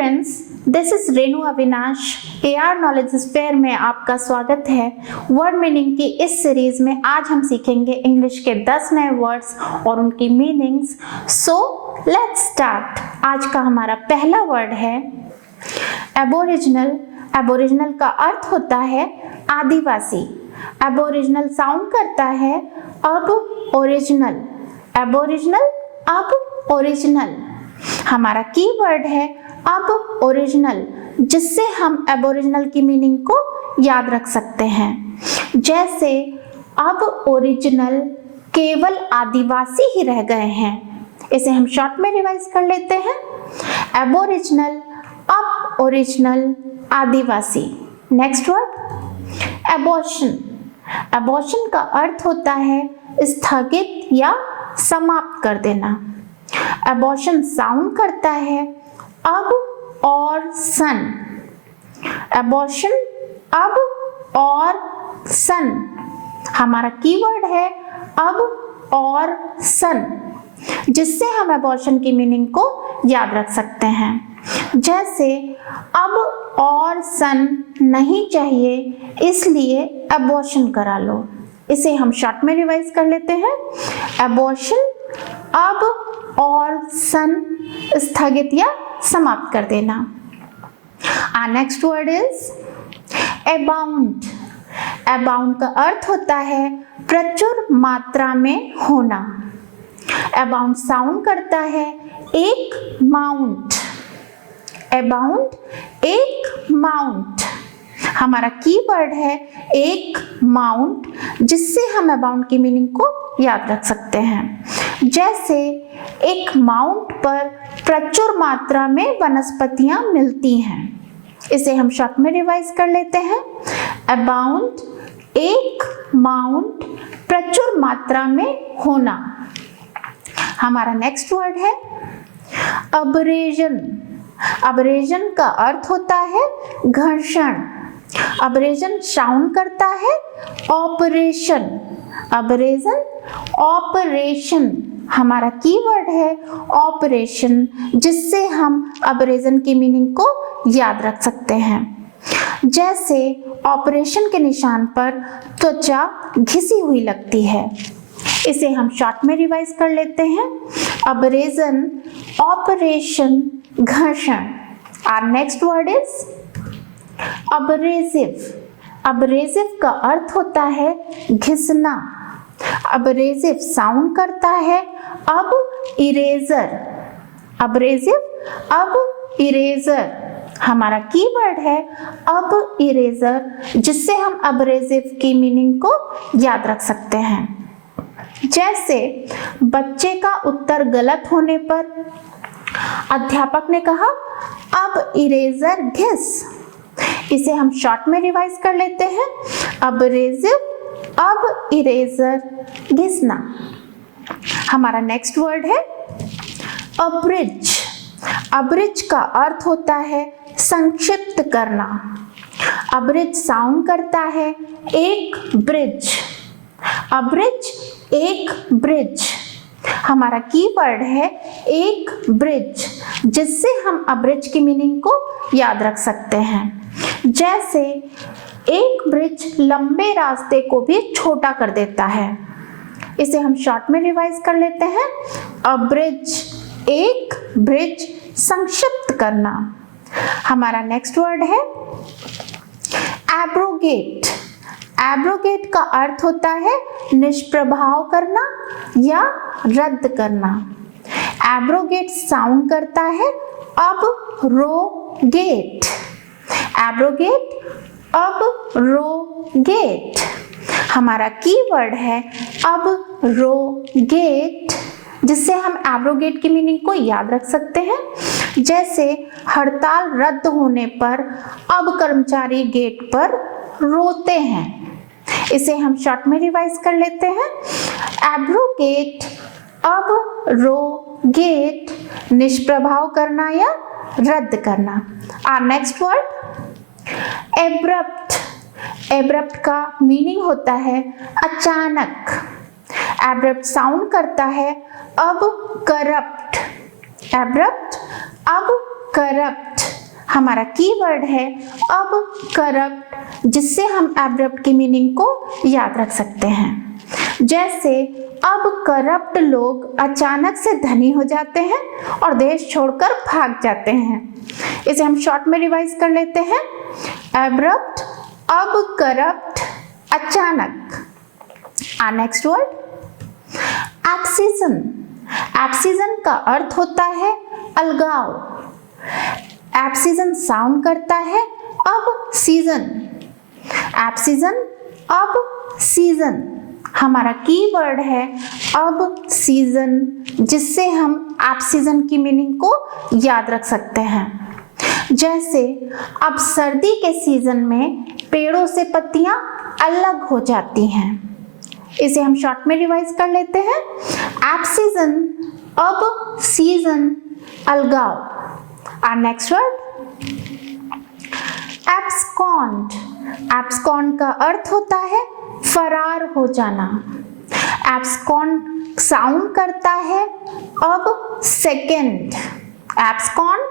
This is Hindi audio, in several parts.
Friends, this is Renu Avinash. AR knowledge sphere में आपका स्वागत है। वर्ड मीनिंग की इस सीरीज में आज हम सीखेंगे इंग्लिश के 10 नए वर्ड्स और उनकी मीनिंग्स। So let's start. आज का हमारा पहला वर्ड है एबोरिजिनल। एबोरिजिनल का अर्थ होता है आदिवासी। एबोरिजिनल साउंड करता है अब ओरिजिनल। एबोरिजिनल अब ओरिजिनल। हमारा कीवर्ड है अब ओरिजिनल, जिससे हम एबोरिजिनल की मीनिंग को याद रख सकते हैं। जैसे अब ओरिजिनल केवल आदिवासी ही रह गए हैं। इसे हम शॉर्ट में रिवाइज कर लेते हैं। एबोरिजिनल अब ओरिजिनल आदिवासी। Next word abortion. एबॉर्शन का अर्थ होता है स्थगित या समाप्त कर देना। एबॉर्शन साउंड करता है अब और सन। एबॉर्शन अब और सन। हमारा कीवर्ड है अब और सन, जिससे हम एबॉर्शन की मीनिंग को याद रख सकते हैं। जैसे अब और सन नहीं चाहिए, इसलिए एबॉर्शन करा लो। इसे हम शॉर्ट में रिवाइज कर लेते हैं। एबॉर्शन अब और सन स्थगित या समाप्त कर देना। Next word is abound. Abound का अर्थ होता है प्रचुर मात्रा में होना। अबाउंड साउंड करता है एक माउंट। अबाउंड एक माउंट। हमारा कीवर्ड है एक माउंट, जिससे हम अबाउंड की मीनिंग को याद रख सकते हैं। जैसे एक माउंट पर प्रचुर मात्रा में वनस्पतियां मिलती हैं। इसे हम शॉर्ट में रिवाइज कर लेते हैं। अबाउंड एक माउंट प्रचुर मात्रा में होना। हमारा नेक्स्ट वर्ड है अब्रेजन। अब्रेजन का अर्थ होता है घर्षण। अब्रेजन साउंड करता है ऑपरेशन। Abrasion operation. हमारा कीवर्ड है ऑपरेशन, जिससे हम अब्रेजन की मीनिंग को याद रख सकते हैं। जैसे ऑपरेशन के निशान पर त्वचा घिसी हुई लगती है। इसे हम शॉर्ट में रिवाइज कर लेते हैं। अब्रेजन, ऑपरेशन, घर्षण। Our next word is abrasive. Abrasive का अर्थ होता है घिसना। अब्रेसिव साउंड करता है अब इरेजर। अब्रेसिव अब इरेजर। हमारा कीवर्ड है अब इरेजर, जिससे हम अब्रेसिव की मीनिंग को याद रख सकते हैं। जैसे बच्चे का उत्तर गलत होने पर अध्यापक ने कहा अब इरेजर घिस। इसे हम शॉर्ट में रिवाइज कर लेते हैं। अब्रेसिव अब इरेजर घिसना। हमारा नेक्स्ट वर्ड है अब्रिज। अब्रिज का अर्थ होता है संक्षिप्त करना। अब्रिज साउंड करता है एक ब्रिज। अब्रिज एक ब्रिज। हमारा कीवर्ड है एक ब्रिज, जिससे हम अब्रिज की मीनिंग को याद रख सकते हैं। जैसे एक ब्रिज लंबे रास्ते को भी छोटा कर देता है। इसे हम शॉर्ट में रिवाइज कर लेते हैं। अब्रिज एक ब्रिज, संक्षिप्त करना। हमारा नेक्स्ट वर्ड है एब्रोगेट। एब्रोगेट का अर्थ होता है निष्प्रभाव करना या रद्द करना। एब्रोगेट साउंड करता है अब रोगेट। एब्रोगेट अब रोगेट। हमारा कीवर्ड है अब रोगेट, जिससे हम एब्रोगेट की मीनिंग को याद रख सकते हैं। जैसे हड़ताल रद्द होने पर अब कर्मचारी गेट पर रोते हैं। इसे हम शॉर्ट में रिवाइज कर लेते हैं। एब्रोगेट अब रोगेट, निष्प्रभाव करना या रद्द करना। Our next word abrupt. Abrupt का मीनिंग होता है अचानक। एब्रप्ट साउंड करता है अब करप्ट। एब्रप्ट अब करप्ट। हमारा कीवर्ड है अब करप्ट, जिससे हम एब्रप्ट की मीनिंग को याद रख सकते हैं। जैसे अब करप्ट लोग अचानक से धनी हो जाते हैं और देश छोड़कर भाग जाते हैं। इसे हम शॉर्ट में रिवाइज कर लेते हैं। एब्रप्ट, अब करप्ट, अचानक। Next word एब्सिजन। एब्सिजन का अर्थ होता है अलगाव। एब्सिजन साउंड करता है अब सीजन। एब्सिजन, अब सीजन। हमारा कीवर्ड है अब सीजन, जिससे हम एब्सिजन की मीनिंग को याद रख सकते हैं। जैसे अब सर्दी के सीजन में पेड़ों से पत्तियां अलग हो जाती हैं। इसे हम शॉर्ट में रिवाइज कर लेते हैं। एब्सिजन, अब सीजन, अलगाव। Next word abscond. एब्सकॉन्ड का अर्थ होता है फरार हो जाना। एब्सकॉन्ड साउंड करता है अब सेकेंड। एब्सकॉन्ड,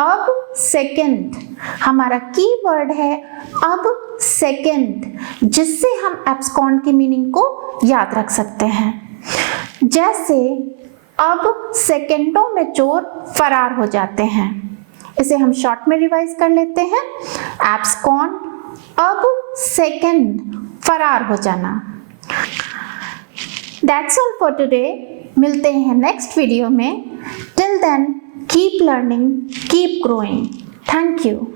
अब सेकेंड। हमारा कीवर्ड है अब सेकेंड, जिससे हम एब्सकॉन्ड की मीनिंग को याद रख सकते हैं। जैसे अब सेकेंडों में चोर फरार हो जाते हैं। इसे हम शॉर्ट में रिवाइज कर लेते हैं। एब्सकॉन्ड, अब सेकेंड, फरार हो जाना। That's all for today. मिलते हैं नेक्स्ट वीडियो में। Till then, keep learning, keep growing. Thank you.